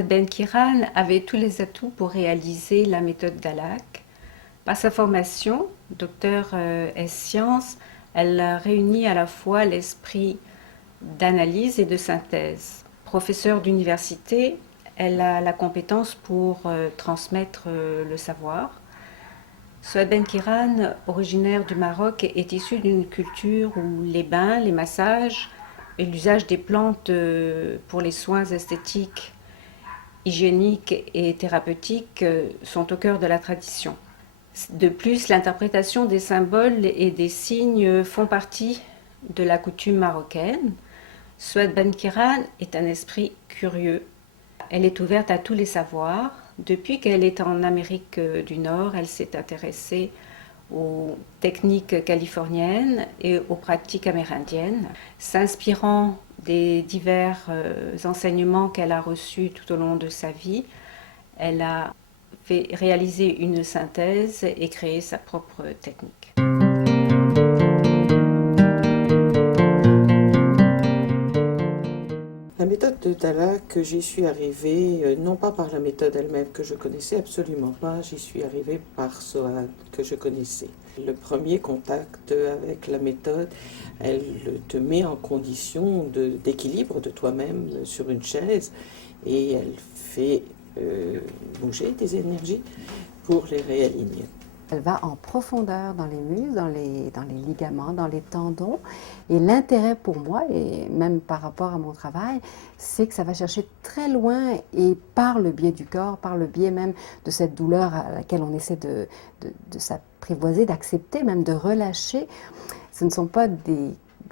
Souad Ben Kiran avait tous les atouts pour réaliser la méthode Dallak. Par sa formation, docteur S sciences, elle réunit à la fois l'esprit d'analyse et de synthèse. Professeure d'université, elle a la compétence pour transmettre le savoir. Souad Ben Kiran, originaire du Maroc, est issu d'une culture où les bains, les massages et l'usage des plantes pour les soins esthétiques, hygiéniques et thérapeutiques sont au cœur de la tradition. De plus, l'interprétation des symboles et des signes font partie de la coutume marocaine. Souad Ben Kiran est un esprit curieux. Elle est ouverte à tous les savoirs. Depuis qu'elle est en Amérique du Nord, elle s'est intéressée aux techniques californiennes et aux pratiques amérindiennes, s'inspirant des divers enseignements qu'elle a reçus tout au long de sa vie. Elle a fait réaliser une synthèse et créé sa propre technique. La méthode de Dallak, j'y suis arrivée, non pas par la méthode elle-même que je connaissais absolument pas, j'y suis arrivée par Souad que je connaissais. Le premier contact avec la méthode, elle te met en condition d'équilibre de toi-même sur une chaise et elle fait bouger tes énergies pour les réaligner. Elle va en profondeur dans les muscles, dans les ligaments, dans les tendons. Et l'intérêt pour moi, et même par rapport à mon travail, c'est que ça va chercher très loin et par le biais du corps, par le biais même de cette douleur à laquelle on essaie de s'apprivoiser, d'accepter, même de relâcher. Ce ne sont pas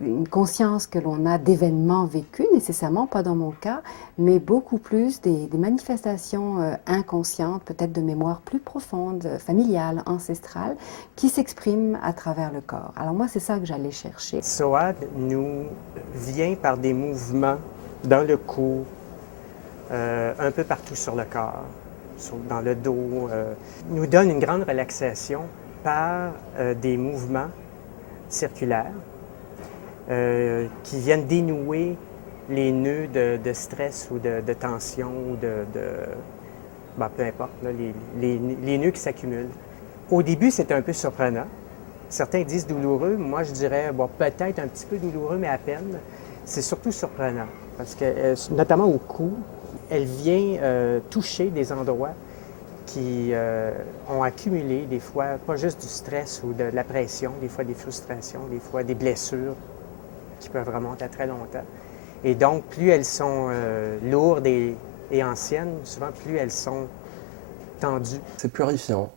une conscience que l'on a d'événements vécus, nécessairement, pas dans mon cas, mais beaucoup plus des manifestations inconscientes, peut-être de mémoire plus profonde, familiale, ancestrale, qui s'expriment à travers le corps. Alors moi, c'est ça que j'allais chercher. Souad nous vient par des mouvements dans le cou, un peu partout sur le corps, dans le dos, nous donne une grande relaxation par des mouvements circulaires, qui viennent dénouer les nœuds de stress ou de tension ou peu importe, là, les nœuds qui s'accumulent. Au début, c'était un peu surprenant. Certains disent douloureux. Moi, je dirais peut-être un petit peu douloureux, mais à peine. C'est surtout surprenant parce que, notamment au cou, elle vient toucher des endroits qui ont accumulé des fois, pas juste du stress ou de la pression, des fois des frustrations, des fois des blessures qui peuvent remonter à très longtemps. Et donc, plus elles sont lourdes et anciennes, souvent plus elles sont tendues. C'est purifiant.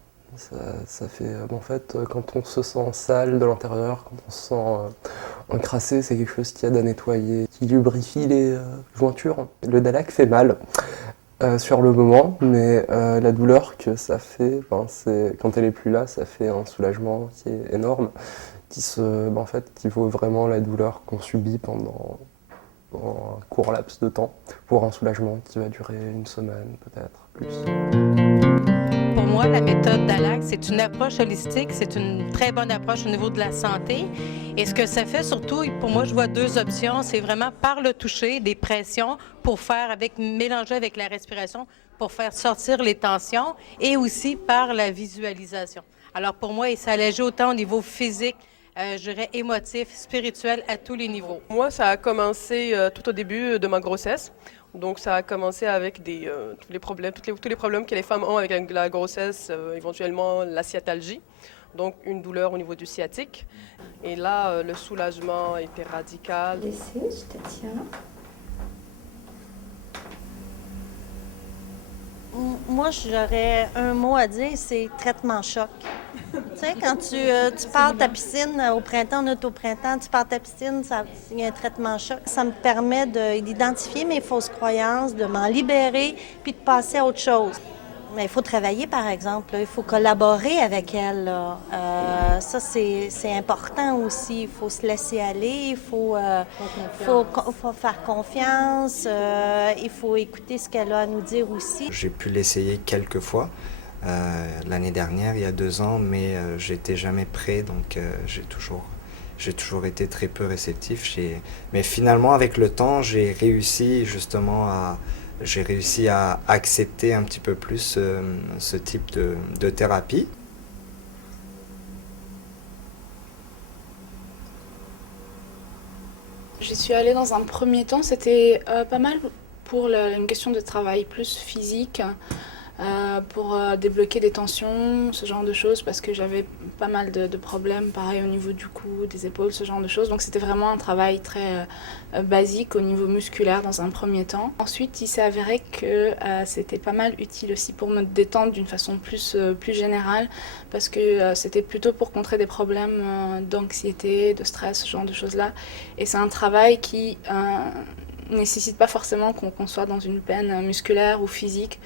Ça fait, en fait, quand on se sent sale de l'intérieur, quand on se sent encrassé, c'est quelque chose qui aide à nettoyer, qui lubrifie les jointures. Le Dallak fait mal sur le moment, mais la douleur que ça fait, quand elle est plus là, ça fait un soulagement qui est énorme, qui vaut vraiment la douleur qu'on subit pendant un court laps de temps, pour un soulagement qui va durer une semaine, peut-être plus. Pour moi, la méthode Dallak, c'est une approche holistique, c'est une très bonne approche au niveau de la santé. Et ce que ça fait surtout, pour moi, je vois deux options. C'est vraiment par le toucher, des pressions pour mélanger avec la respiration, pour faire sortir les tensions, et aussi par la visualisation. Alors pour moi, ça allège autant au niveau physique, je dirais émotif, spirituel, à tous les niveaux. Moi, ça a commencé tout au début de ma grossesse. Donc, ça a commencé avec tous les problèmes que les femmes ont avec la grossesse, éventuellement la sciatalgie, donc une douleur au niveau du sciatique. Et là, le soulagement était radical. Laissez, je te tiens. Moi, j'aurais un mot à dire, c'est traitement choc. Tu sais, quand tu pars ta piscine au printemps, on est au printemps, tu pars ta piscine, il y a un traitement choc. Ça me permet d'identifier mes fausses croyances, de m'en libérer, puis de passer à autre chose. Mais il faut travailler, par exemple. Il faut collaborer avec elle. Ça, c'est important aussi. Il faut se laisser aller. Il faut faire confiance. Il faut écouter ce qu'elle a à nous dire aussi. J'ai pu l'essayer quelques fois. L'année dernière, il y a 2 ans, mais j'étais jamais prêt, donc j'ai toujours été très peu réceptif. Mais finalement, avec le temps, j'ai réussi justement à j'ai réussi à accepter un petit peu plus ce type de thérapie. J'y suis allée dans un premier temps, c'était pas mal pour une question de travail plus physique, pour débloquer des tensions, ce genre de choses, parce que j'avais pas mal de problèmes, pareil au niveau du cou, des épaules, ce genre de choses. Donc c'était vraiment un travail très basique au niveau musculaire dans un premier temps. Ensuite, il s'est avéré que c'était pas mal utile aussi pour me détendre d'une façon plus générale, parce que c'était plutôt pour contrer des problèmes d'anxiété, de stress, ce genre de choses-là. Et c'est un travail qui nécessite pas forcément qu'on soit dans une peine musculaire ou physique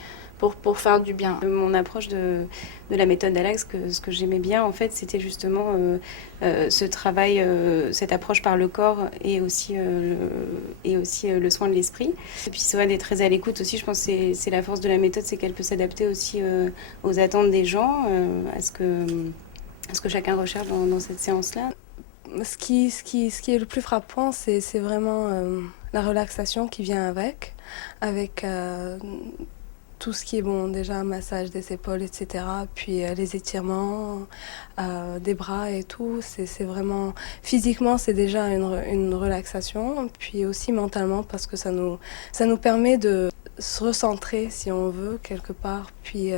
pour faire du bien. Mon approche de la méthode Dallak, ce que j'aimais bien en fait, c'était justement ce travail, cette approche par le corps et aussi le soin de l'esprit. Et puis c'est vrai d'être très à l'écoute aussi, je pense que c'est la force de la méthode, c'est qu'elle peut s'adapter aussi aux attentes des gens, à ce que chacun recherche dans cette séance-là. Ce qui est le plus frappant, c'est vraiment la relaxation qui vient avec tout ce qui est bon, déjà un massage des épaules, etc. Puis les étirements des bras et tout, c'est vraiment... Physiquement, c'est déjà une relaxation. Puis aussi mentalement, parce que ça nous permet de se recentrer, si on veut, quelque part. Puis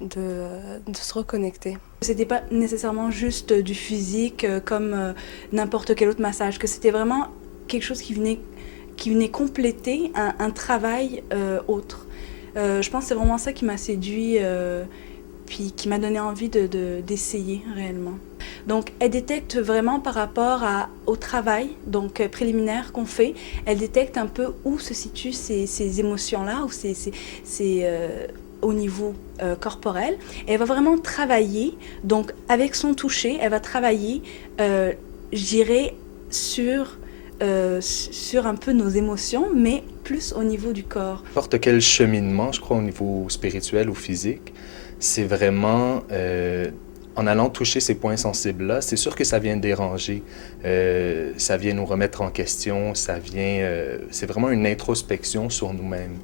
de se reconnecter. C'était pas nécessairement juste du physique comme n'importe quel autre massage, que c'était vraiment quelque chose qui venait compléter un travail autre. Je pense que c'est vraiment ça qui m'a séduit, puis qui m'a donné envie d'essayer réellement. Donc, elle détecte vraiment par rapport au travail donc préliminaire qu'on fait, elle détecte un peu où se situent ces émotions-là, ou au niveau corporel. Et elle va vraiment travailler, donc avec son toucher, elle va travailler, je dirais, sur un peu nos émotions, mais plus au niveau du corps. N'importe quel cheminement, je crois, au niveau spirituel ou physique, c'est vraiment, en allant toucher ces points sensibles-là, c'est sûr que ça vient déranger, ça vient nous remettre en question, c'est vraiment une introspection sur nous-mêmes.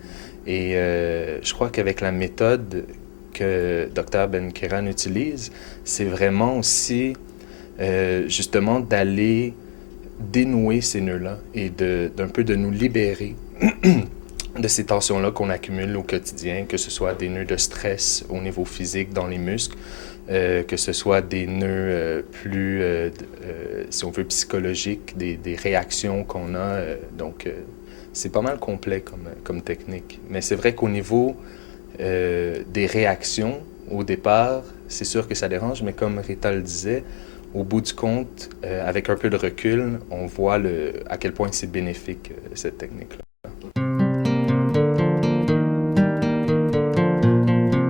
Et je crois qu'avec la méthode que Dr. Ben-Keran utilise, c'est vraiment aussi, justement, d'aller dénouer ces nœuds-là et d'un peu de nous libérer de ces tensions-là qu'on accumule au quotidien, que ce soit des nœuds de stress au niveau physique dans les muscles, que ce soit des nœuds plus, si on veut, psychologiques, des réactions qu'on a. Donc, c'est pas mal complet comme technique. Mais c'est vrai qu'au niveau des réactions, au départ, c'est sûr que ça dérange, mais comme Rita le disait, au bout du compte, avec un peu de recul, on voit à quel point c'est bénéfique, cette technique-là.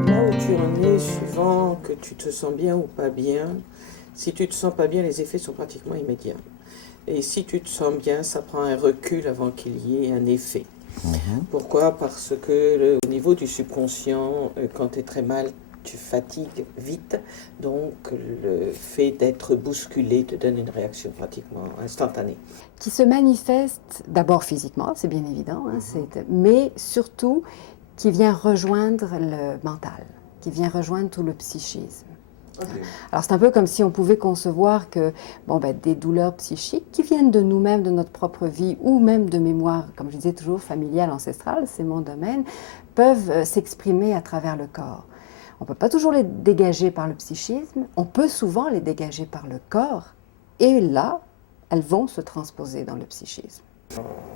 Là où tu en es, suivant que tu te sens bien ou pas bien, si tu te sens pas bien, les effets sont pratiquement immédiats. Et si tu te sens bien, ça prend un recul avant qu'il y ait un effet. Pourquoi? Parce que au niveau du subconscient, quand tu es très mal, tu fatigues vite, donc le fait d'être bousculé te donne une réaction pratiquement instantanée. Qui se manifeste d'abord physiquement, c'est bien évident, hein, mais surtout qui vient rejoindre le mental, qui vient rejoindre tout le psychisme. Okay. Alors c'est un peu comme si on pouvait concevoir que des douleurs psychiques qui viennent de nous-mêmes, de notre propre vie, ou même de mémoire, comme je disais toujours, familiale, ancestrale, c'est mon domaine, peuvent s'exprimer à travers le corps. On ne peut pas toujours les dégager par le psychisme, on peut souvent les dégager par le corps, et là, elles vont se transposer dans le psychisme.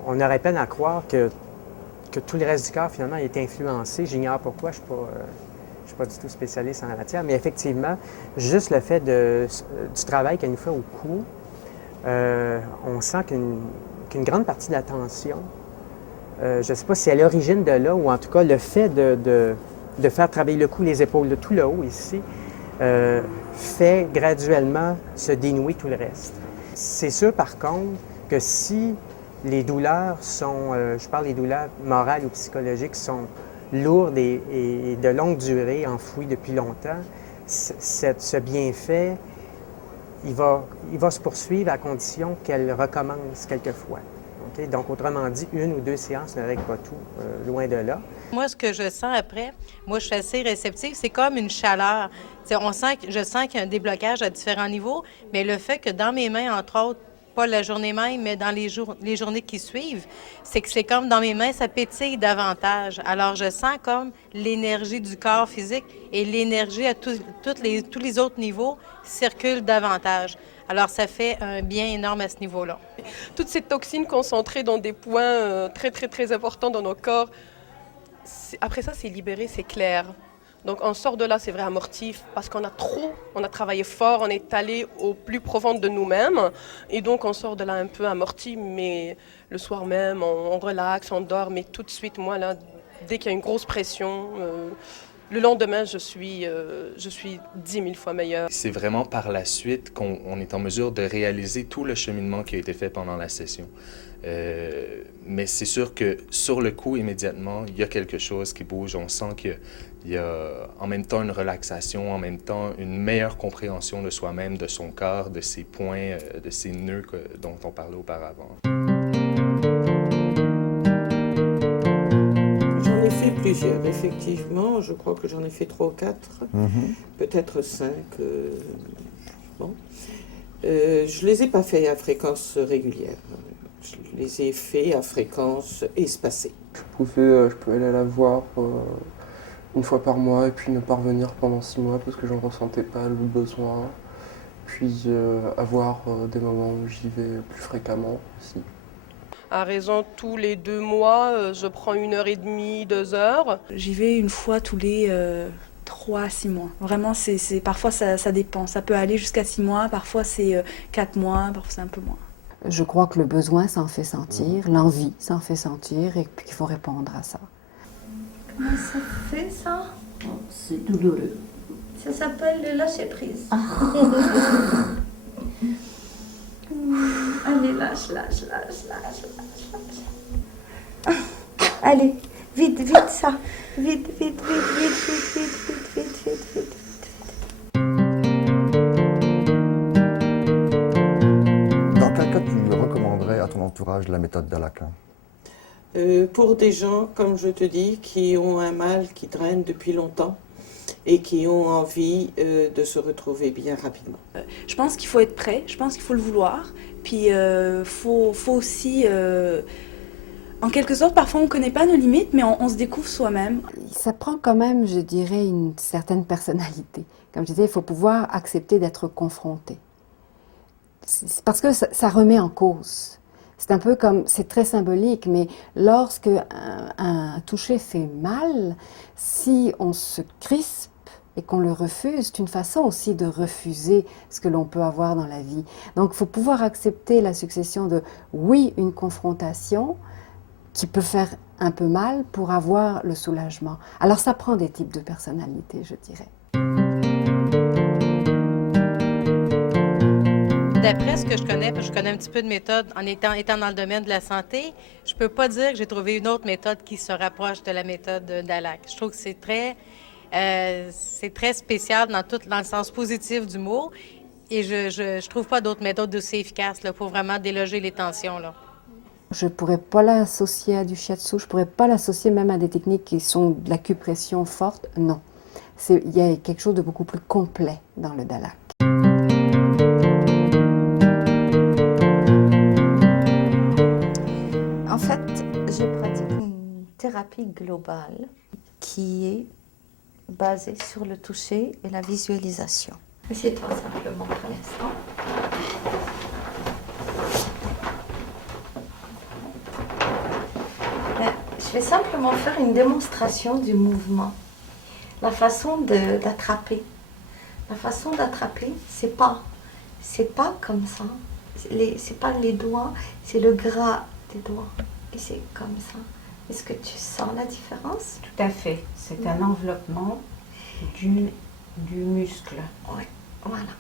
On aurait peine à croire que tout le reste du corps, finalement, est influencé. J'ignore pourquoi, je ne suis pas du tout spécialiste en la matière, mais effectivement, juste le fait du travail qu'elle nous fait au cou, on sent qu'une grande partie de la tension, je ne sais pas si elle est l'origine de là, ou en tout cas le fait de faire travailler le cou, les épaules, tout le haut ici, fait graduellement se dénouer tout le reste. C'est sûr par contre que si les douleurs sont, je parle des douleurs morales ou psychologiques, sont lourdes et de longue durée, enfouies depuis longtemps, ce bienfait, il va se poursuivre à condition qu'elle recommence quelquefois. OK? Donc, autrement dit, 1 ou 2 séances ne règlent pas tout, loin de là. Moi, ce que je sens après, moi, je suis assez réceptive, c'est comme une chaleur. Je sens qu'il y a un déblocage à différents niveaux, mais le fait que dans mes mains, entre autres, pas la journée même, mais dans les journées qui suivent, c'est que c'est comme dans mes mains, ça pétille davantage. Alors, je sens comme l'énergie du corps physique et l'énergie à tous les autres niveaux circulent davantage. Alors, ça fait un bien énorme à ce niveau-là. Toutes ces toxines concentrées dans des points très, très, très importants dans nos corps, après ça, c'est libéré, c'est clair. Donc, on sort de là, c'est vrai, amortif, parce qu'on a travaillé fort, on est allé au plus profond de nous-mêmes, et donc on sort de là un peu amorti, mais le soir même, on relaxe, on dort, mais tout de suite, moi, là, dès qu'il y a une grosse pression, le lendemain, je suis 10 000 fois meilleure. C'est vraiment par la suite qu'on est en mesure de réaliser tout le cheminement qui a été fait pendant la session. Mais c'est sûr que sur le coup, immédiatement, il y a quelque chose qui bouge. On sent qu'il y a en même temps une relaxation, en même temps une meilleure compréhension de soi-même, de son corps, de ses points, de ses nœuds dont on parlait auparavant. J'en ai fait plusieurs, effectivement. Je crois que j'en ai fait 3 ou 4, peut-être 5. Bon. Je ne les ai pas fait à fréquence régulière. Je les ai faits à fréquence espacée. Je peux aller la voir 1 fois par mois et puis ne pas revenir pendant 6 mois parce que je ne ressentais pas le besoin. Puis avoir des moments où j'y vais plus fréquemment aussi. À raison, tous les 2 mois, je prends 1h30, 2 heures. J'y vais 1 fois tous les 3 à 6 mois. Vraiment, parfois ça dépend. Ça peut aller jusqu'à 6 mois, parfois c'est 4 mois, parfois c'est un peu moins. Je crois que le besoin s'en fait sentir, l'envie s'en fait sentir et puis qu'il faut répondre à ça. Comment ça fait ça? C'est douloureux. Ça s'appelle le lâcher prise. Allez, lâche. Allez, vite ça. Vite. Dans quel cas tu recommanderais à ton entourage la méthode Dallak? Pour des gens, comme je te dis, qui ont un mal qui traîne depuis longtemps et qui ont envie de se retrouver bien rapidement. Je pense qu'il faut être prêt, je pense qu'il faut le vouloir, puis faut aussi, en quelque sorte, parfois on ne connaît pas nos limites, mais on se découvre soi-même. Ça prend quand même, je dirais, une certaine personnalité. Comme je disais, il faut pouvoir accepter d'être confronté. C'est parce que ça remet en cause. C'est un peu comme, c'est très symbolique, mais lorsque un toucher fait mal, si on se crispe et qu'on le refuse, c'est une façon aussi de refuser ce que l'on peut avoir dans la vie. Donc il faut pouvoir accepter la succession de, oui, une confrontation qui peut faire un peu mal pour avoir le soulagement. Alors ça prend des types de personnalités, je dirais. D'après ce que je connais, parce que je connais un petit peu de méthode en étant dans le domaine de la santé, je peux pas dire que j'ai trouvé une autre méthode qui se rapproche de la méthode Dallak. Je trouve que c'est très spécial dans le sens positif du mot et je trouve pas d'autres méthodes aussi efficaces là, pour vraiment déloger les tensions. Là. Je ne pourrais pas l'associer à du shiatsu, je ne pourrais pas l'associer même à des techniques qui sont de l'acupression forte, non. Il y a quelque chose de beaucoup plus complet dans le Dallak. En fait, je pratique une thérapie globale qui est basée sur le toucher et la visualisation. Assieds-toi simplement pour l'instant. Je vais simplement faire une démonstration du mouvement. La façon d'attraper. La façon d'attraper, c'est pas comme ça. C'est pas les doigts, c'est le gras des doigts. Et c'est comme ça. Est-ce que tu sens la différence? Tout à fait. C'est un enveloppement du muscle. Oui, voilà.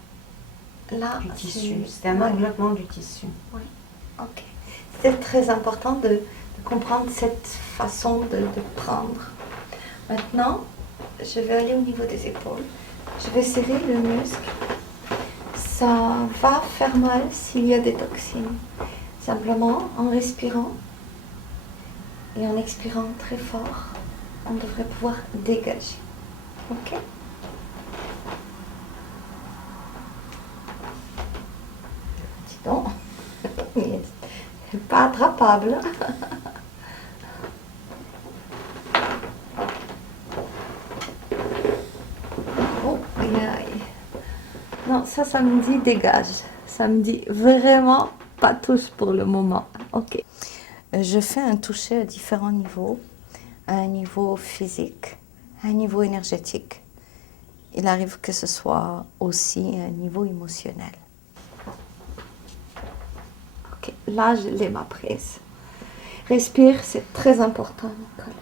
Là, du tissu. C'est un enveloppement du tissu. Oui, ok. C'est très important de comprendre cette façon de prendre. Maintenant, je vais aller au niveau des épaules. Je vais serrer le muscle. Ça va faire mal s'il y a des toxines. Simplement, en respirant et en expirant très fort, on devrait pouvoir dégager. Ok? Dis donc, c'est pas attrapable. Oh, aïe, aïe. Non, ça me dit dégage. Ça me dit vraiment pas touche pour le moment. Ok. Je fais un toucher à différents niveaux. À un niveau physique, à un niveau énergétique. Il arrive que ce soit aussi un niveau émotionnel. Ok, là je l'ai ma prise. Respire, c'est très important, Nicole.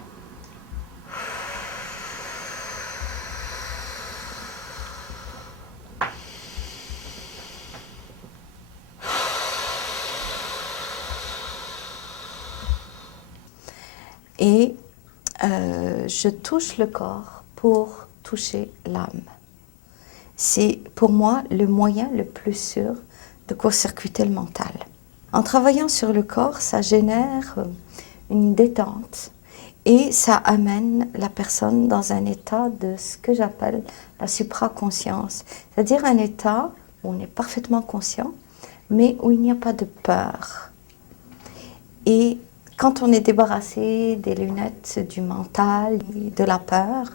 Et je touche le corps pour toucher l'âme. C'est pour moi le moyen le plus sûr de court-circuiter le mental. En travaillant sur le corps, ça génère une détente et ça amène la personne dans un état de ce que j'appelle la supraconscience, c'est-à-dire un état où on est parfaitement conscient, mais où il n'y a pas de peur. Et quand on est débarrassé des lunettes du mental, de la peur,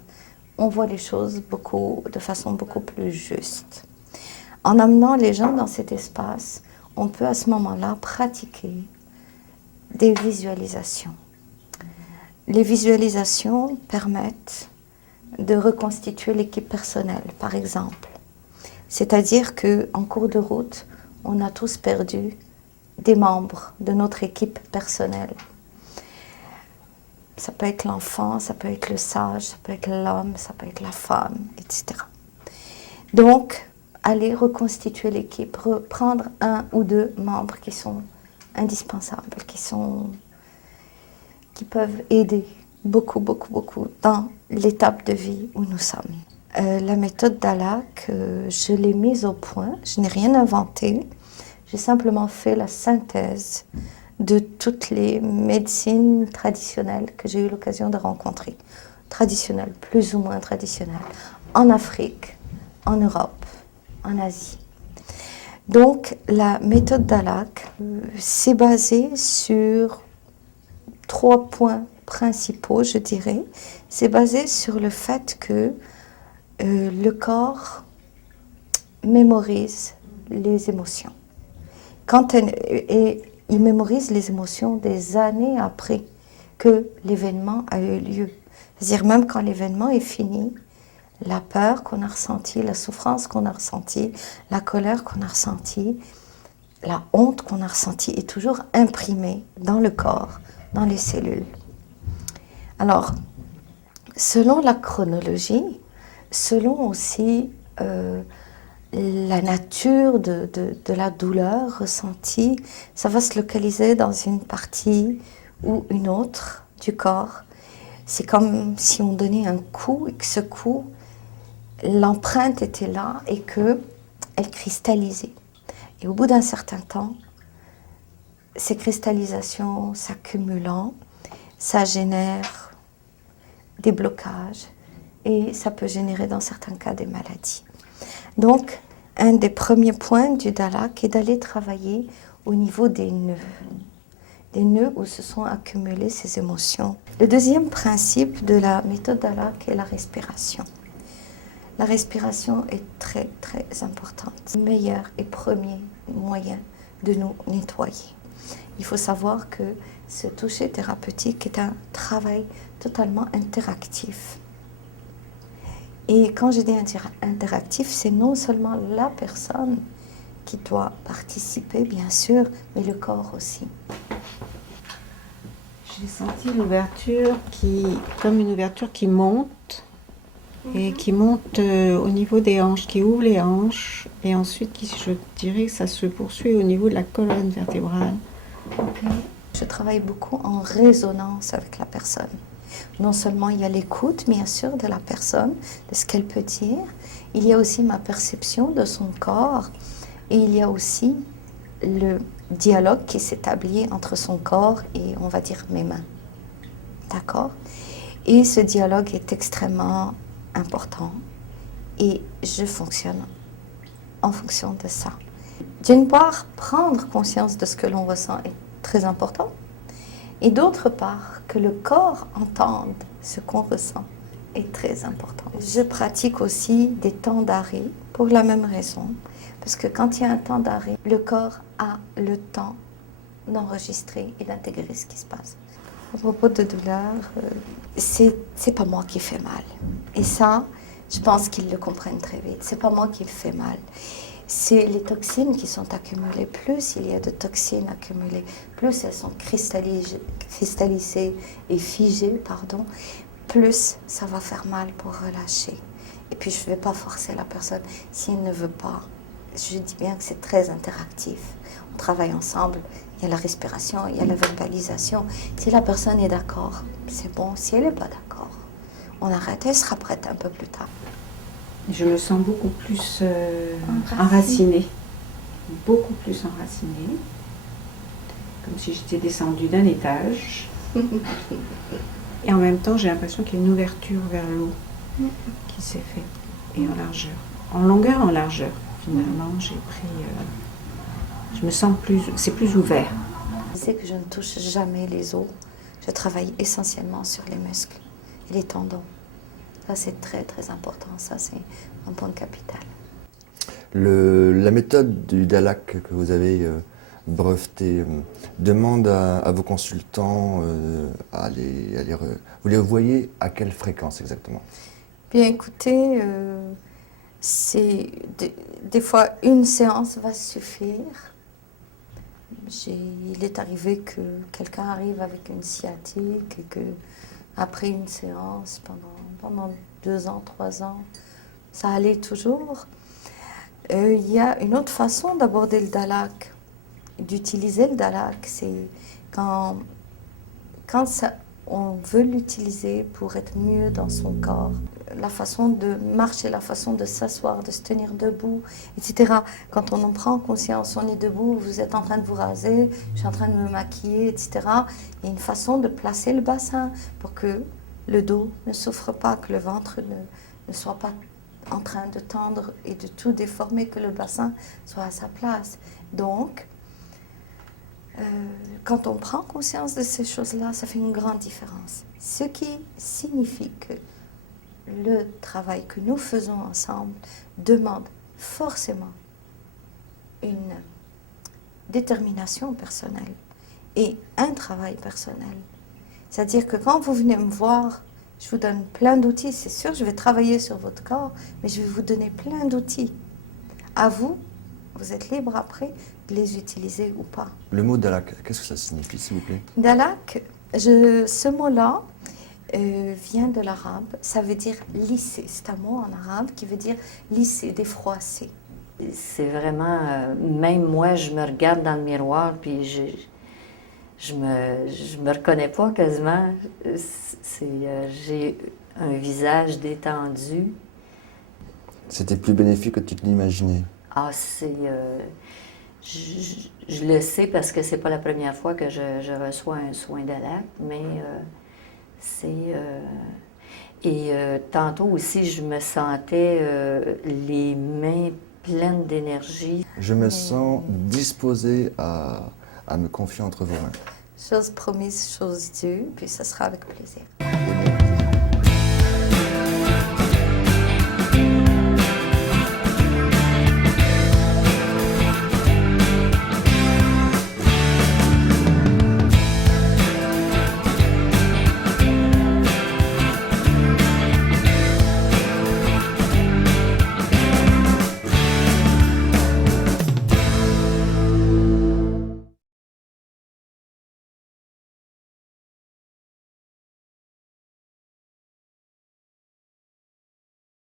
on voit les choses de façon beaucoup plus juste. En amenant les gens dans cet espace, on peut à ce moment-là pratiquer des visualisations. Les visualisations permettent de reconstituer l'équipe personnelle, par exemple. C'est-à-dire qu'en cours de route, on a tous perdu des membres de notre équipe personnelle. Ça peut être l'enfant, ça peut être le sage, ça peut être l'homme, ça peut être la femme, etc. Donc, aller reconstituer l'équipe, reprendre un ou deux membres qui sont indispensables, qui peuvent aider beaucoup dans l'étape de vie où nous sommes. La méthode Dalak, je l'ai mise au point, je n'ai rien inventé, j'ai simplement fait la synthèse de toutes les médecines traditionnelles que j'ai eu l'occasion de rencontrer. Traditionnelles, plus ou moins traditionnelles, en Afrique, en Europe, en Asie. Donc, la méthode Dalak s'est basée sur 3 points principaux, je dirais. C'est basé sur le fait que le corps mémorise les émotions. Il mémorise les émotions des années après que l'événement a eu lieu. C'est-à-dire même quand l'événement est fini, la peur qu'on a ressentie, la souffrance qu'on a ressentie, la colère qu'on a ressentie, la honte qu'on a ressentie est toujours imprimée dans le corps, dans les cellules. Alors, selon la chronologie, selon aussi la nature de la douleur ressentie, ça va se localiser dans une partie ou une autre du corps. C'est comme si on donnait un coup et que ce coup, l'empreinte était là et qu'elle cristallisait. Et au bout d'un certain temps, ces cristallisations s'accumulant, ça génère des blocages et ça peut générer dans certains cas des maladies. Donc, un des premiers points du Dalak est d'aller travailler au niveau des nœuds où se sont accumulées ces émotions. Le deuxième principe de la méthode Dalak est la respiration. La respiration est très importante. Meilleur et premier moyen de nous nettoyer. Il faut savoir que ce toucher thérapeutique est un travail totalement interactif. Et quand je dis interactif, c'est non seulement la personne qui doit participer, bien sûr, mais le corps aussi. J'ai senti l'ouverture comme une ouverture qui monte, et qui monte au niveau des hanches, qui ouvre les hanches, et ensuite, je dirais que ça se poursuit au niveau de la colonne vertébrale. Okay. Je travaille beaucoup en résonance avec la personne. Non seulement il y a l'écoute, bien sûr, de la personne, de ce qu'elle peut dire, il y a aussi ma perception de son corps, et il y a aussi dialogue qui s'établit entre son corps et, on va dire, mes mains. D'accord? Et ce dialogue est extrêmement important et je fonctionne en fonction de ça. D'une part, prendre conscience de ce que l'on ressent est très important et d'autre part, que le corps entende ce qu'on ressent est très important. Je pratique aussi des temps d'arrêt pour la même raison, parce que quand il y a un temps d'arrêt, le corps a le temps d'enregistrer et d'intégrer ce qui se passe. À propos de douleur, c'est pas moi qui fais mal. Et ça, je pense qu'ils le comprennent très vite. C'est pas moi qui le fais mal. C'est les toxines qui sont accumulées. Plus il y a de toxines accumulées, plus elles sont cristallisées et figées, plus ça va faire mal pour relâcher. Et puis je ne vais pas forcer la personne s'il ne veut pas. Je dis bien que c'est très interactif. On travaille ensemble. Il y a la respiration, il y a la verbalisation. Si la personne est d'accord, c'est bon. Si elle n'est pas d'accord, on arrête. Elle sera prête un peu plus tard. Je me sens beaucoup plus enracinée. Beaucoup plus enracinée. Comme si j'étais descendue d'un étage. Et en même temps, j'ai l'impression qu'il y a une ouverture vers l'eau qui s'est faite. Et en largeur. En longueur, en largeur. Finalement, j'ai pris... je me sens plus... C'est plus ouvert. Je sais que je ne touche jamais les os. Je travaille essentiellement sur les muscles et les tendons. Ça, c'est très, très important. Ça, c'est un point capital. La méthode du Dalak que vous avez brevetée demande à vos consultants vous les voyez à quelle fréquence exactement? Bien, écoutez, des fois, une séance va suffire. Il est arrivé que quelqu'un arrive avec une sciatique et que après une séance, pendant 2 ans, 3 ans, ça allait toujours. Il y a une autre façon d'aborder le Dalak, d'utiliser le Dalak, c'est quand on veut l'utiliser pour être mieux dans son corps. La façon de marcher, la façon de s'asseoir, de se tenir debout, etc. Quand on en prend conscience, on est debout, vous êtes en train de vous raser, je suis en train de me maquiller, etc. Il y a une façon de placer le bassin pour que le dos ne souffre pas, que le ventre ne soit pas en train de tendre et de tout déformer, que le bassin soit à sa place. Donc, quand on prend conscience de ces choses-là, ça fait une grande différence. Ce qui signifie que le travail que nous faisons ensemble demande forcément une détermination personnelle et un travail personnel. C'est-à-dire que quand vous venez me voir, je vous donne plein d'outils. C'est sûr, je vais travailler sur votre corps, mais je vais vous donner plein d'outils. À vous, vous êtes libre après de les utiliser ou pas. Le mot Dalak, qu'est-ce que ça signifie, s'il vous plaît? Dalak, ce mot-là vient de l'arabe. Ça veut dire lisser. C'est un mot en arabe qui veut dire lisser, défroisser. C'est vraiment... même moi, je me regarde dans le miroir, puis je me reconnais pas quasiment. J'ai un visage détendu. C'était plus bénéfique que tu te l'imaginais? Ah, je le sais parce que c'est pas la première fois que je reçois un soin Dalak, mais tantôt aussi, je me sentais les mains pleines d'énergie. Je me sens disposée à me confier entre vos mains. Chose promise, chose due, puis ce sera avec plaisir.